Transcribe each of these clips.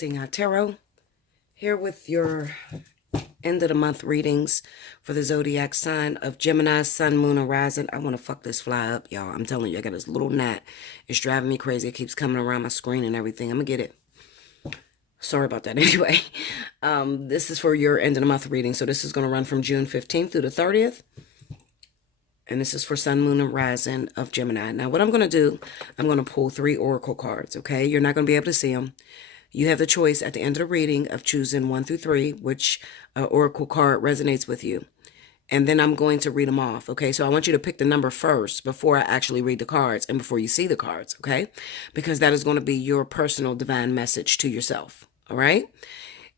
Allseeingeyetarot, here with your end of the month readings for the zodiac sign of Gemini, Sun, Moon, and Rising. I want to fuck this fly up, y'all. I'm telling you, I got this little gnat. It's driving me crazy. It keeps coming around my screen and everything. I'm going to get it. Sorry about that anyway. This is for your end of the month reading. So this is going to run from June 15th through the 30th. And this is for Sun, Moon, and Rising of Gemini. Now, what I'm going to do, I'm going to pull 3 oracle cards, okay? You're not going to be able to see them. You have the choice at the end of the reading of choosing 1 through 3, which oracle card resonates with you. And then I'm going to read them off, okay? So I want you to pick the number first before I actually read the cards and before you see the cards, okay? Because that is going to be your personal divine message to yourself, all right?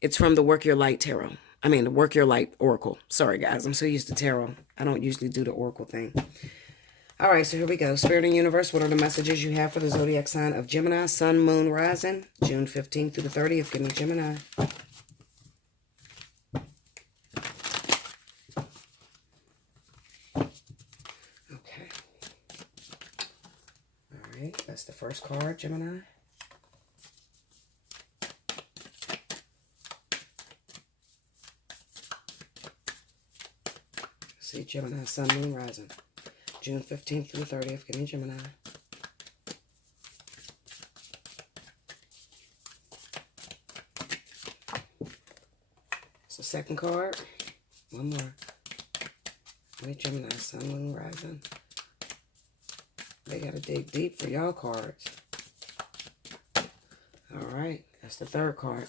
It's from the Work Your Light Tarot. The Work Your Light Oracle. Sorry, guys. I'm so used to tarot. I don't usually do the oracle thing. All right, so here we go. Spirit and Universe, what are the messages you have for the zodiac sign of Gemini, Sun, Moon, Rising, June 15th through the 30th? Give me Gemini. Okay. All right, that's the first card, Gemini. See, Gemini, Sun, Moon, Rising. June 15th through the 30th. Give me Gemini. It's the second card. One more. Give me Gemini, Sun, Moon, Rising. They got to dig deep for y'all cards. All right. That's the third card.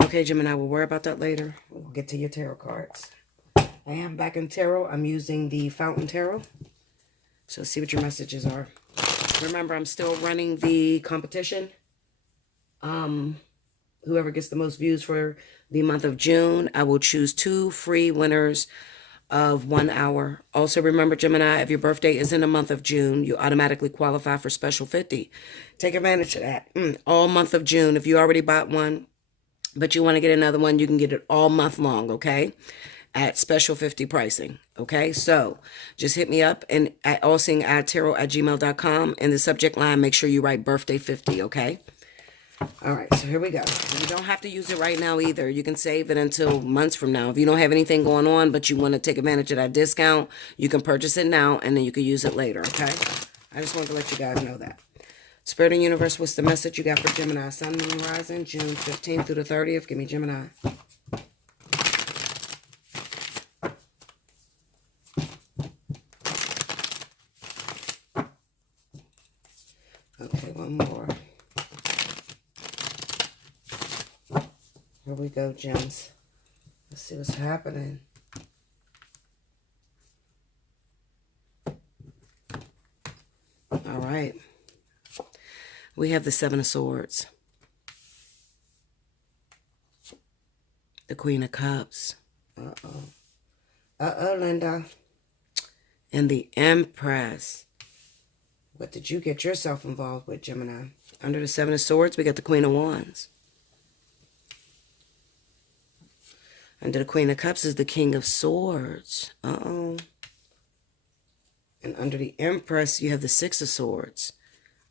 Okay, Gemini, we'll worry about that later. We'll get to your tarot cards. I am back in tarot. I'm using the Fountain Tarot. So let's see what your messages are. Remember, I'm still running the competition. Whoever gets the most views for the month of June, I will choose 2 free winners of 1 hour. Also, remember, Gemini, if your birthday is in the month of June, you automatically qualify for Special 50. Take advantage of that. All month of June. If you already bought one, but you want to get another one, you can get it all month long, okay? At Special 50 pricing, okay? So just hit me up and at allseeingeyetarot@gmail.com. In the subject line, make sure you write birthday 50, okay? All right, so here we go. You don't have to use it right now either. You can save it until months from now. If you don't have anything going on, but you want to take advantage of that discount, you can purchase it now and then you can use it later, okay? I just wanted to let you guys know that. Spirit and Universe, what's the message you got for Gemini, Sun, Moon, Rising, June 15th through the 30th? Give me Gemini. Okay, one more. Here we go, gems. Let's see what's happening. All right. We have the 7 of Swords. The Queen of Cups. Uh-oh. Uh-oh, Linda. And the Empress. What did you get yourself involved with, Gemini? Under the 7 of Swords, we got the Queen of Wands. Under the Queen of Cups is the King of Swords. Uh-oh. And under the Empress, you have the 6 of Swords.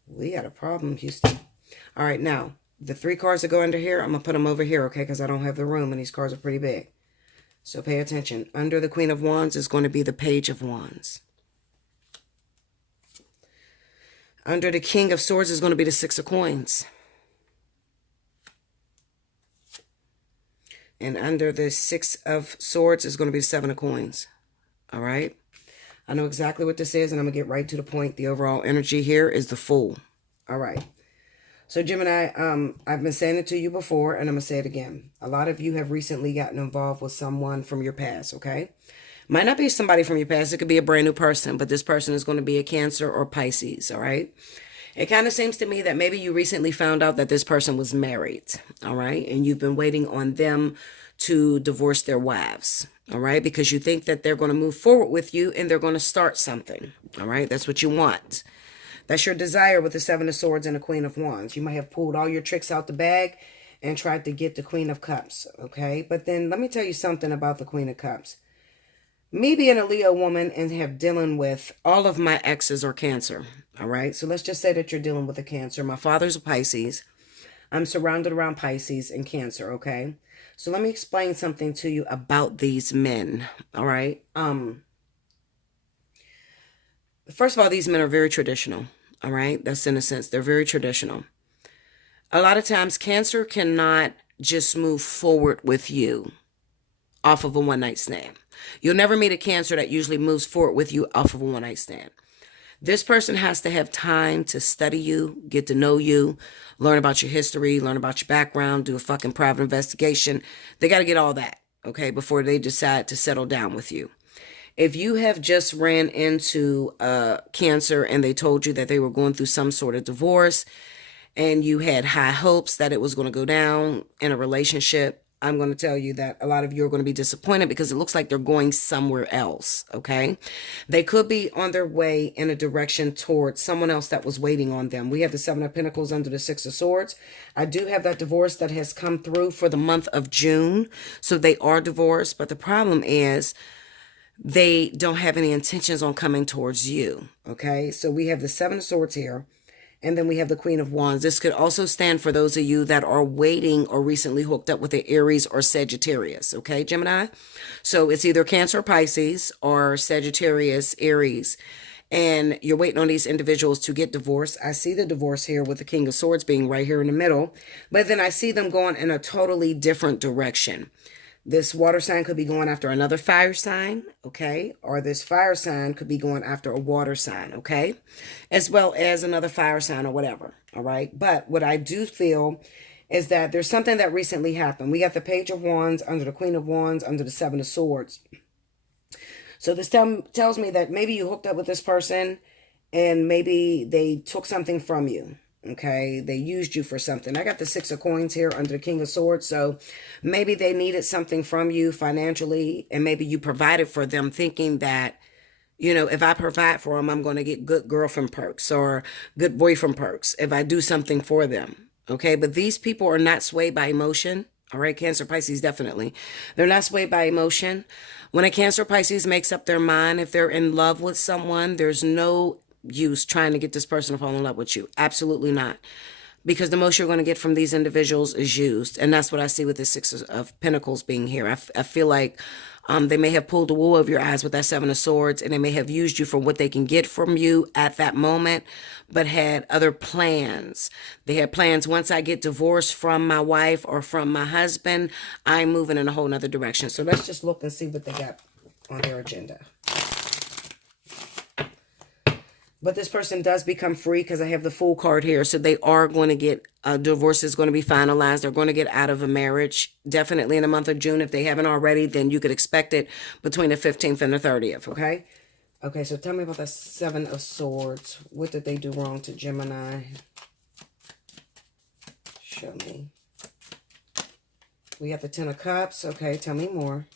We got a problem, Houston. All right, now, the 3 cards that go under here, I'm going to put them over here, okay, because I don't have the room, and these cards are pretty big. So pay attention. Under the Queen of Wands is going to be the Page of Wands. Under the King of Swords is going to be the 6 of Coins. And under the 6 of Swords is going to be the 7 of Coins. All right? I know exactly what this is, and I'm going to get right to the point. The overall energy here is the Fool. All right. So, Gemini, I've been saying it to you before, and I'm going to say it again. A lot of you have recently gotten involved with someone from your past, okay? Might not be somebody from your past. It could be a brand new person, but this person is going to be a Cancer or Pisces, all right? It kind of seems to me that maybe you recently found out that this person was married, all right? And you've been waiting on them to divorce their wives, all right? Because you think that they're going to move forward with you and they're going to start something, all right? That's what you want. That's your desire with the 7 of Swords and the Queen of Wands. You might have pulled all your tricks out the bag and tried to get the Queen of Cups, okay? But then let me tell you something about the Queen of Cups. Me being a Leo woman and have dealing with all of my exes are Cancer, all right? So let's just say that you're dealing with a Cancer. My father's a Pisces. I'm surrounded around Pisces and Cancer, okay? So let me explain something to you about these men, all right? First of all, these men are very traditional, all right? That's in a sense. They're very traditional. A lot of times, Cancer cannot just move forward with you off of a one-night stand. You'll never meet a Cancer that usually moves forward with you off of a one-night stand. This person has to have time to study you, get to know you, learn about your history, learn about your background, do a fucking private investigation. They got to get all that, okay, before they decide to settle down with you. If you have just ran into Cancer and they told you that they were going through some sort of divorce and you had high hopes that it was going to go down in a relationship, I'm going to tell you that a lot of you are going to be disappointed because it looks like they're going somewhere else, okay? They could be on their way in a direction towards someone else that was waiting on them. We have the Seven of Pentacles under the Six of Swords. I do have that divorce that has come through for the month of June. So they are divorced, but the problem is they don't have any intentions on coming towards you, okay? So we have the Seven of Swords here. And then we have the Queen of Wands. This could also stand for those of you that are waiting or recently hooked up with the Aries or Sagittarius. Okay, Gemini? So it's either Cancer, Pisces, or Sagittarius, Aries. And you're waiting on these individuals to get divorced. I see the divorce here with the King of Swords being right here in the middle. But then I see them going in a totally different direction. This water sign could be going after another fire sign, okay? Or this fire sign could be going after a water sign, okay? As well as another fire sign or whatever, all right? But what I do feel is that there's something that recently happened. We got the Page of Wands under the Queen of Wands under the Seven of Swords. So this tells me that maybe you hooked up with this person and maybe they took something from you. Okay, they used you for something. I got the Six of Coins here under the King of Swords. So maybe they needed something from you financially, and maybe you provided for them thinking that, you know, if I provide for them, I'm going to get good girlfriend perks or good boyfriend perks if I do something for them. Okay, but these people are not swayed by emotion. All right, Cancer, Pisces, definitely. They're not swayed by emotion. When a Cancer, Pisces makes up their mind, if they're in love with someone, there's no use trying to get this person to fall in love with you. Absolutely not. Because the most you're going to get from these individuals is used. And that's what I see with the Six of Pentacles being here. I feel like they may have pulled the wool over your eyes with that Seven of Swords, and they may have used you for what they can get from you at that moment, but had other plans. They had plans, once I get divorced from my wife or from my husband, I'm moving in a whole nother direction. So let's just look and see what they got on their agenda. But this person does become free because I have the Fool card here. So they are going to get, a divorce is going to be finalized. They're going to get out of a marriage, definitely in the month of June. If they haven't already, then you could expect it between the 15th and the 30th, okay? Okay, so tell me about the Seven of Swords. What did they do wrong to Gemini? Show me. We have the Ten of Cups. Okay, tell me more.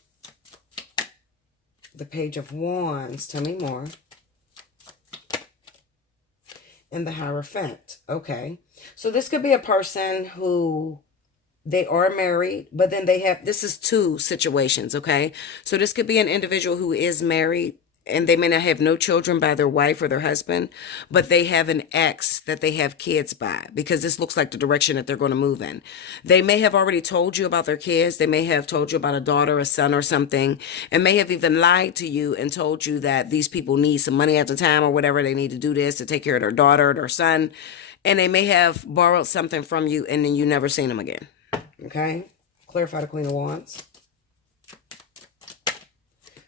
The Page of Wands. Tell me more. And the Hierophant. Okay. So this could be a person who they are married, but then they have, this is two situations, okay? So this could be an individual who is married and they may not have no children by their wife or their husband, but they have an ex that they have kids by, because this looks like the direction that they're going to move in. They may have already told you about their kids. They may have told you about a daughter, a son, or something, and may have even lied to you and told you that these people need some money at the time or whatever. They need to do this to take care of their daughter or their son. And they may have borrowed something from you and then you never seen them again. Okay? Clarify the Queen of Wands.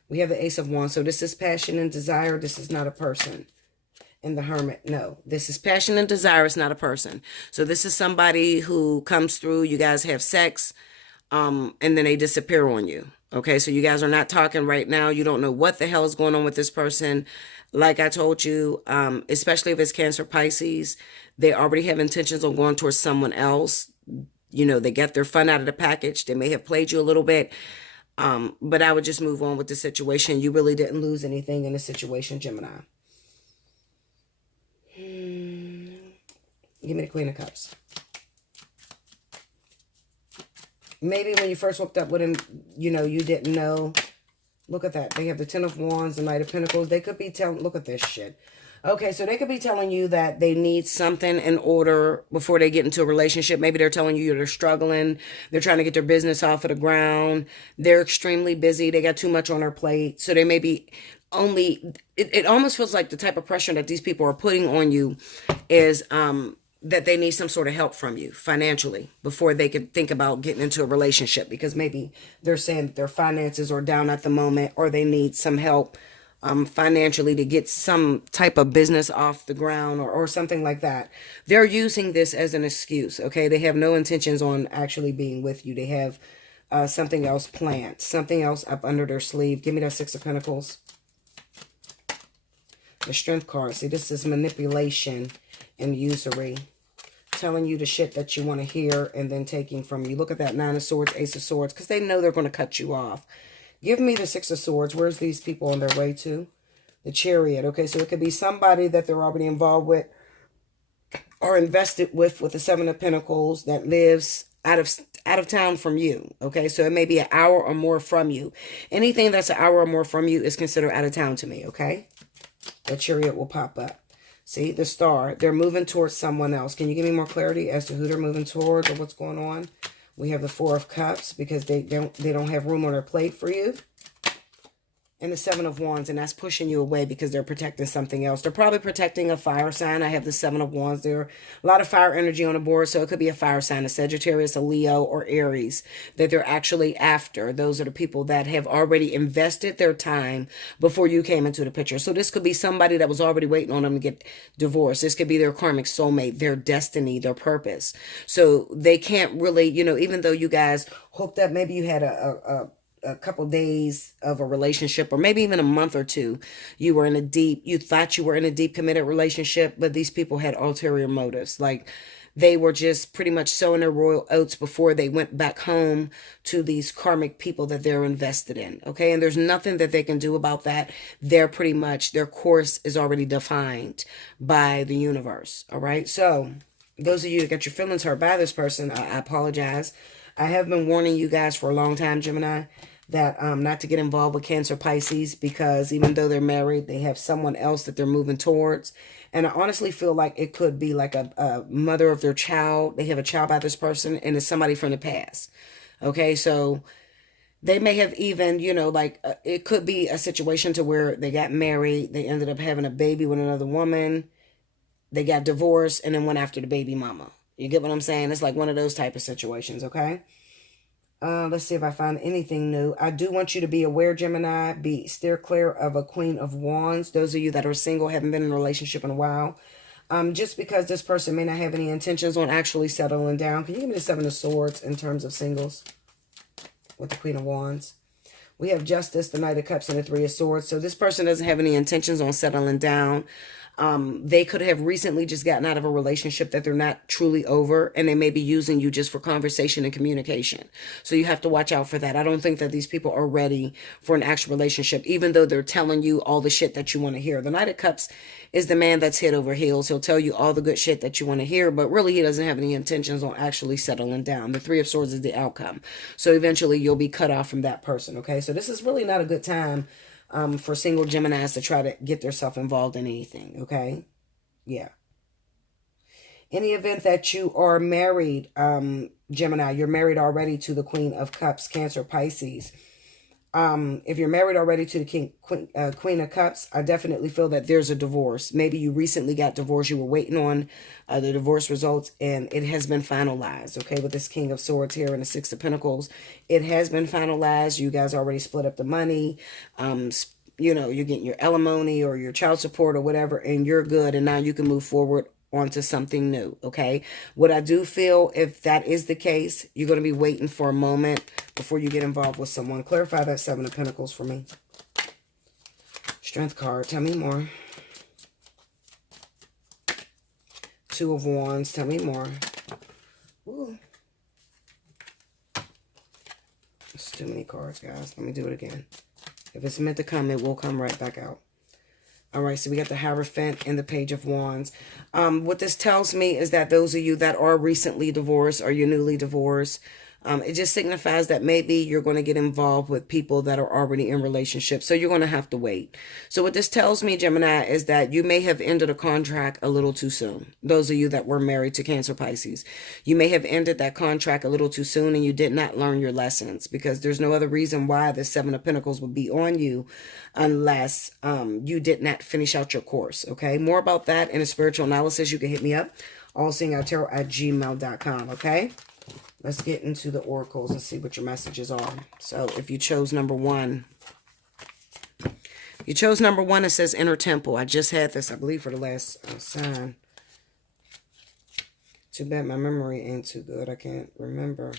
We have the Ace of Wands. So this is passion and desire. This is not a person. And the Hermit. No. This is passion and desire. It's not a person. So this is somebody who comes through. You guys have sex. And then they disappear on you. Okay. So you guys are not talking right now. You don't know what the hell is going on with this person. Like I told you, especially if it's Cancer, Pisces, they already have intentions on going towards someone else. You know, they get their fun out of the package. They may have played you a little bit. But I would just move on with the situation. You really didn't lose anything in the situation, Gemini. Give me the Queen of Cups. Maybe when you first hooked up with him, you know, you didn't know. Look at that. They have the Ten of Wands, the Knight of Pentacles. They could be telling, look at this shit. Okay, so they could be telling you that they need something in order before they get into a relationship. Maybe they're telling you they're struggling. They're trying to get their business off of the ground. They're extremely busy. They got too much on their plate. So they may be it almost feels like the type of pressure that these people are putting on you is that they need some sort of help from you financially before they could think about getting into a relationship, because maybe they're saying that their finances are down at the moment, or they need some help financially to get some type of business off the ground, or something like that. They're using this as an excuse, okay? They have no intentions on actually being with you. They have something else planned, something else up under their sleeve. Give me that Six of Pentacles. The Strength card. See, this is manipulation and usury. Telling you the shit that you want to hear and then taking from you. Look at that Nine of Swords, Ace of Swords, because they know they're going to cut you off. Give me the Six of Swords. Where's these people on their way to? The Chariot. Okay, so it could be somebody that they're already involved with or invested with the Seven of Pentacles, that lives out of town from you. Okay, so it may be an hour or more from you. Anything that's an hour or more from you is considered out of town to me. Okay, the Chariot will pop up. See, the Star. They're moving towards someone else. Can you give me more clarity as to who they're moving towards or what's going on? We have the Four of Cups, because they don't have room on their plate for you. And the Seven of Wands, and that's pushing you away because they're protecting something else. They're probably protecting a fire sign. I have the Seven of Wands. There are a lot of fire energy on the board, so it could be a fire sign, a Sagittarius, a Leo, or Aries that they're actually after. Those are the people that have already invested their time before you came into the picture. So this could be somebody that was already waiting on them to get divorced. This could be their karmic soulmate, their destiny, their purpose. So they can't really, even though you guys hooked up, maybe you had a couple days of a relationship, or maybe even a month or two, you thought you were in a deep committed relationship, but these people had ulterior motives. Like, they were just pretty much sowing their royal oats before they went back home to these karmic people that they're invested in. Okay, and there's nothing that they can do about that. They're pretty much, their course is already defined by the universe. All right, so those of you that got your feelings hurt by this person, I apologize. I have been warning you guys for a long time, Gemini, that not to get involved with Cancer, Pisces, because even though they're married, they have someone else that they're moving towards. And I honestly feel like it could be like a mother of their child. They have a child by this person, and it's somebody from the past. Okay, so they may have even, it could be a situation to where they got married, they ended up having a baby with another woman, they got divorced, and then went after the baby mama. You get what I'm saying? It's like one of those type of situations, okay? Let's see if I find anything new. I do want you to be aware, Gemini. Steer clear of a Queen of Wands. Those of you that are single, haven't been in a relationship in a while. Just because this person may not have any intentions on actually settling down. Can you give me the Seven of Swords in terms of singles with the Queen of Wands? We have Justice, the Knight of Cups, and the Three of Swords. So this person doesn't have any intentions on settling down. They could have recently just gotten out of a relationship that they're not truly over, and they may be using you just for conversation and communication. So you have to watch out for that. I don't think that these people are ready for an actual relationship, even though they're telling you all the shit that you want to hear. The Knight of Cups is the man that's head over heels. He'll tell you all the good shit that you want to hear, but really he doesn't have any intentions on actually settling down. The Three of Swords is the outcome. So eventually you'll be cut off from that person, okay? So this is really not a good time for single Geminis to try to get themselves involved in anything, okay? Yeah. In the event that you are married, Gemini, you're married already to the Queen of Cups, Cancer, Pisces. If you're married already to the Queen of Cups, I definitely feel that there's a divorce. Maybe you recently got divorced. You were waiting on the divorce results, and it has been finalized, okay, with this King of Swords here and the Six of Pentacles. It has been finalized. You guys already split up the money. You're getting your alimony or your child support or whatever, and you're good, and now you can move forward onto something new, okay? What I do feel, if that is the case, you're going to be waiting for a moment before you get involved with someone. Clarify that Seven of Pentacles for me. Strength card, tell me more. Two of Wands, tell me more. Ooh. It's too many cards, guys. Let me do it again. If it's meant to come, it will come right back out. All right, so we got the Hierophant and the Page of Wands. What this tells me is that those of you that are recently divorced or you're newly divorced, It just signifies that maybe you're going to get involved with people that are already in relationships. So you're going to have to wait. So what this tells me, Gemini, is that you may have ended a contract a little too soon. Those of you that were married to Cancer, Pisces, you may have ended that contract a little too soon and you did not learn your lessons, because there's no other reason why the Seven of Pentacles would be on you unless you did not finish out your course. Okay. More about that in a spiritual analysis. You can hit me up. Allseeingeyetarot@gmail.com. Okay. Let's get into the oracles and see what your messages are. So if you chose number one, it says Inner Temple. I just had this, I believe, for the last sign. Too bad my memory ain't too good. I can't remember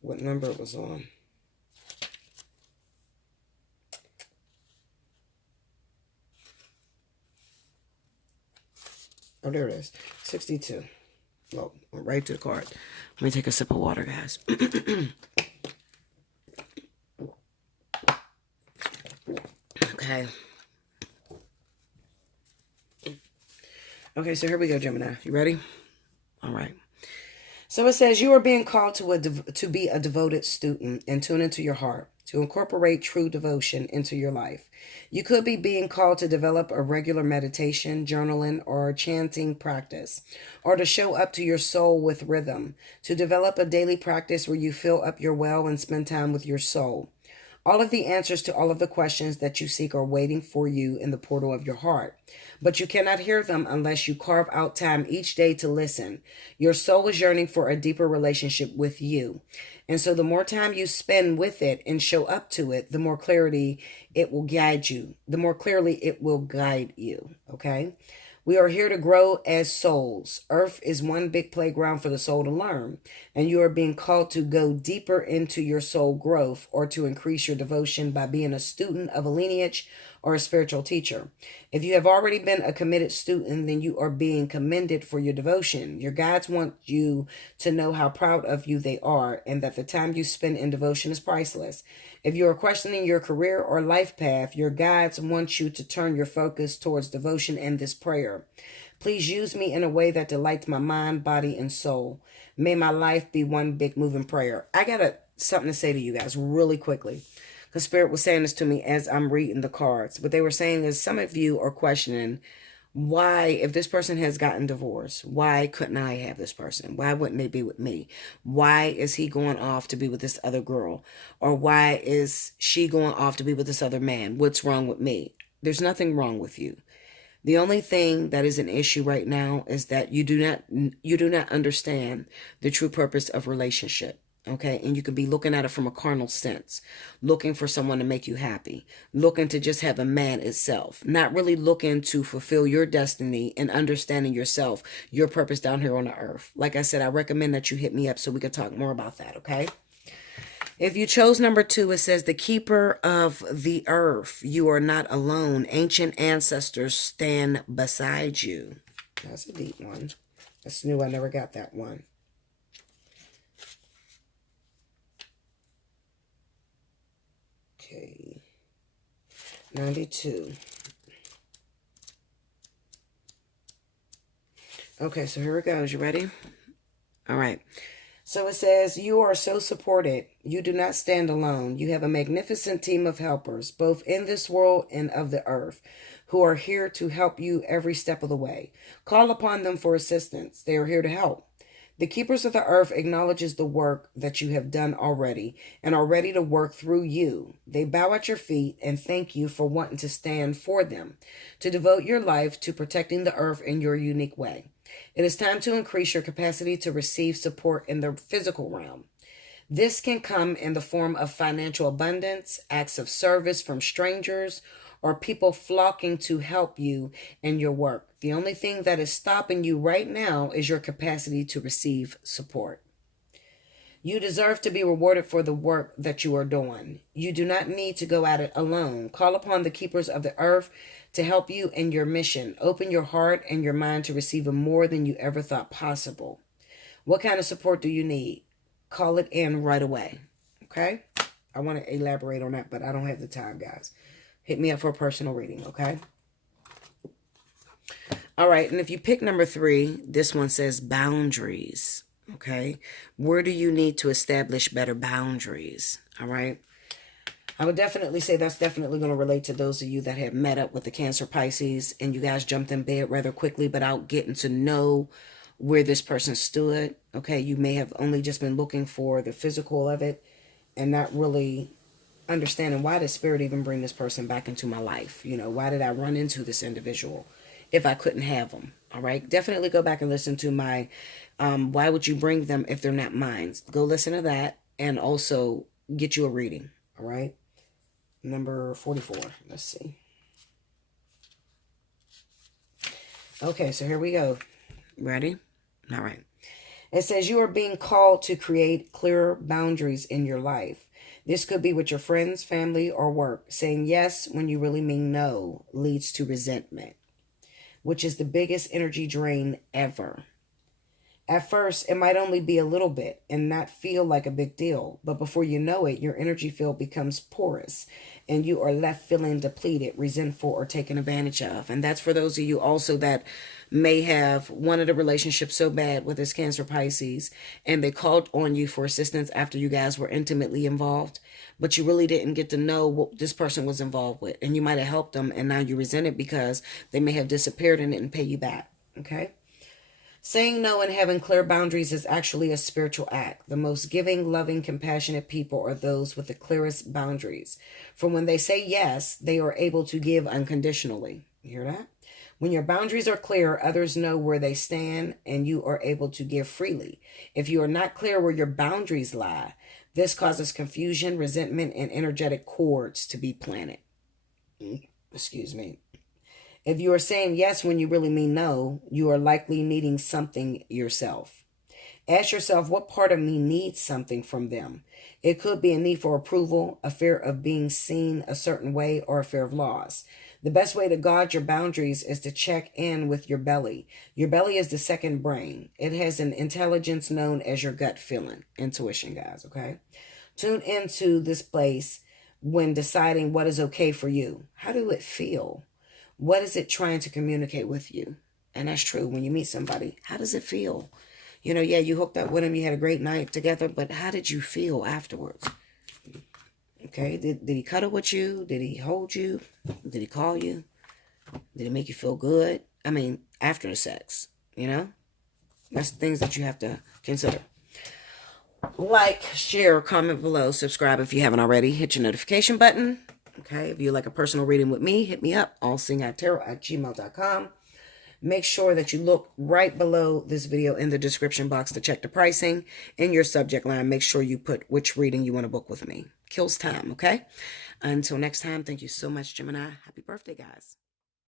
what number it was on. Oh, there it is. 62. Well, right to the card. Let me take a sip of water, guys. Okay. Okay, so here we go, Gemini. You ready? All right. So it says, you are being called to be a devoted student and tune into your heart, to incorporate true devotion into your life. You could be being called to develop a regular meditation, journaling, or chanting practice, or to show up to your soul with rhythm, to develop a daily practice where you fill up your well and spend time with your soul. All of the answers to all of the questions that you seek are waiting for you in the portal of your heart. But you cannot hear them unless you carve out time each day to listen. Your soul is yearning for a deeper relationship with you. And so the more time you spend with it and show up to it, the more clarity it will guide you. The more clearly it will guide you. Okay? We are here to grow as souls. Earth is one big playground for the soul to learn, and you are being called to go deeper into your soul growth or to increase your devotion by being a student of a lineage or a spiritual teacher. If you have already been a committed student, then you are being commended for your devotion. Your guides want you to know how proud of you they are and that the time you spend in devotion is priceless. If you are questioning your career or life path, your guides want you to turn your focus towards devotion and this prayer. Please use me in a way that delights my mind, body, and soul. May my life be one big moving prayer. I got something to say to you guys really quickly. The Spirit was saying this to me as I'm reading the cards. What they were saying is some of you are questioning why, if this person has gotten divorced, why couldn't I have this person? Why wouldn't they be with me? Why is he going off to be with this other girl? Or why is she going off to be with this other man? What's wrong with me? There's nothing wrong with you. The only thing that is an issue right now is that you do not understand the true purpose of relationship. Okay, and you could be looking at it from a carnal sense, looking for someone to make you happy, looking to just have a man itself, not really looking to fulfill your destiny and understanding yourself, your purpose down here on the earth. Like I said, I recommend that you hit me up so we can talk more about that, okay? If you chose number 2, it says, the keeper of the earth, you are not alone. Ancient ancestors stand beside you. That's a deep one. That's new. I never got that one. Okay, 92. Okay, so here it goes. You ready? All right. So it says, you are so supported. You do not stand alone. You have a magnificent team of helpers, both in this world and of the earth, who are here to help you every step of the way. Call upon them for assistance. They are here to help. The keepers of the earth acknowledges the work that you have done already and are ready to work through you. They bow at your feet and thank you for wanting to stand for them, to devote your life to protecting the earth in your unique way. It is time to increase your capacity to receive support in the physical realm. This can come in the form of financial abundance, acts of service from strangers, or people flocking to help you in your work. The only thing that is stopping you right now is your capacity to receive support. You deserve to be rewarded for the work that you are doing. You do not need to go at it alone. Call upon the keepers of the earth to help you in your mission. Open your heart and your mind to receive more than you ever thought possible. What kind of support do you need? Call it in right away. Okay? I want to elaborate on that, but I don't have the time, guys. Hit me up for a personal reading, okay? All right, and if you pick number 3, this one says boundaries. Okay? Where do you need to establish better boundaries? All right? I would definitely say that's definitely going to relate to those of you that have met up with the Cancer Pisces and you guys jumped in bed rather quickly without getting to know where this person stood. Okay, you may have only just been looking for the physical of it and not really understanding why did spirit even bring this person back into my life. You know, why did I run into this individual if I couldn't have them? All right, definitely go back and listen to my why would you bring them if they're not mine? Go listen to that and also get you a reading. All right, number 44. Let's see. Okay, so here we go. Ready? All right. It says you are being called to create clearer boundaries in your life. This could be with your friends, family, or work. Saying yes when you really mean no leads to resentment, which is the biggest energy drain ever. At first, it might only be a little bit and not feel like a big deal, but before you know it, your energy field becomes porous and you are left feeling depleted, resentful, or taken advantage of. And that's for those of you also that may have wanted a relationship so bad with this Cancer Pisces and they called on you for assistance after you guys were intimately involved, but you really didn't get to know what this person was involved with. And you might have helped them and now you resent it because they may have disappeared and didn't pay you back. Okay? Saying no and having clear boundaries is actually a spiritual act. The most giving, loving, compassionate people are those with the clearest boundaries. For when they say yes, they are able to give unconditionally. You hear that? When your boundaries are clear, others know where they stand and you are able to give freely. If you are not clear where your boundaries lie, this causes confusion, resentment, and energetic cords to be planted. Excuse me. If you are saying yes when you really mean no, you are likely needing something yourself. Ask yourself, what part of me needs something from them? It could be a need for approval, a fear of being seen a certain way, or a fear of loss. The best way to guard your boundaries is to check in with your belly. Your belly is the second brain. It has an intelligence known as your gut feeling, intuition, guys, okay? Tune into this place when deciding what is okay for you. How do it feel? What is it trying to communicate with you? And that's true. When you meet somebody, how does it feel? You know, yeah, you hooked up with him, you had a great night together, but how did you feel afterwards? Okay, did he cuddle with you? Did he hold you? Did he call you? Did it make you feel good? I mean, after the sex, you know? That's things that you have to consider. Like, share, comment below, subscribe if you haven't already. Hit your notification button. Okay, if you like a personal reading with me, hit me up, allseeingeyetarot@gmail.com. Make sure that you look right below this video in the description box to check the pricing. In your subject line, make sure you put which reading you want to book with me. Kills time, okay? Until next time, thank you so much, Gemini. Happy birthday, guys.